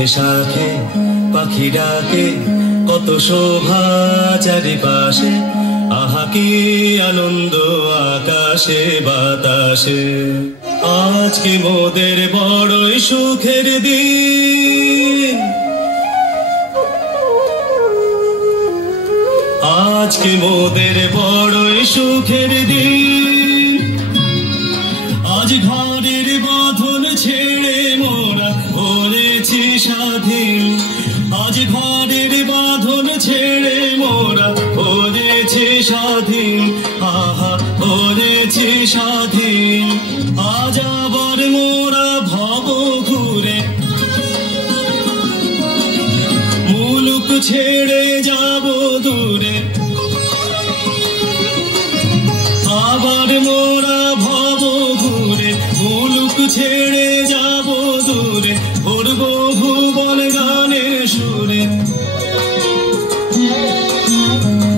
শাখে শাখে পাখি ডাকে, কত শোভা চারিপাশে, আহা কি আনন্দ আকাশে বাতাসে। আজকে মোদের বড়ই সুখের দিন, আজকে মোদের বড়ই সুখের দিন। আজ ঘরের বাঁধন ছেড়ে মোরা হয়েছি স্বাধীন, আজ ঘরের বাঁধন ছেড়ে মোরা হয়েছি স্বাধীন, আহা হয়েছি স্বাধীন। আজ আবার মোরা ভব ঘুরে মুলুক ছেড়ে যাব দূরে, আবার মোরা ভব ঘুরে মুলুক ছেড়ে যাব দূরে, ভরব ভুবন গানের সুরে,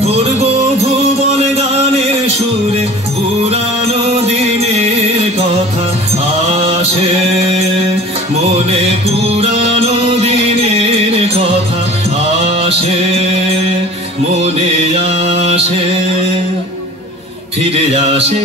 ভরব ভুবন গানের সুরে। পুরানো দিনের কথা আসে মনে, পুরানো দিনের কথা আসে মনে, আসে ফিরে আসে।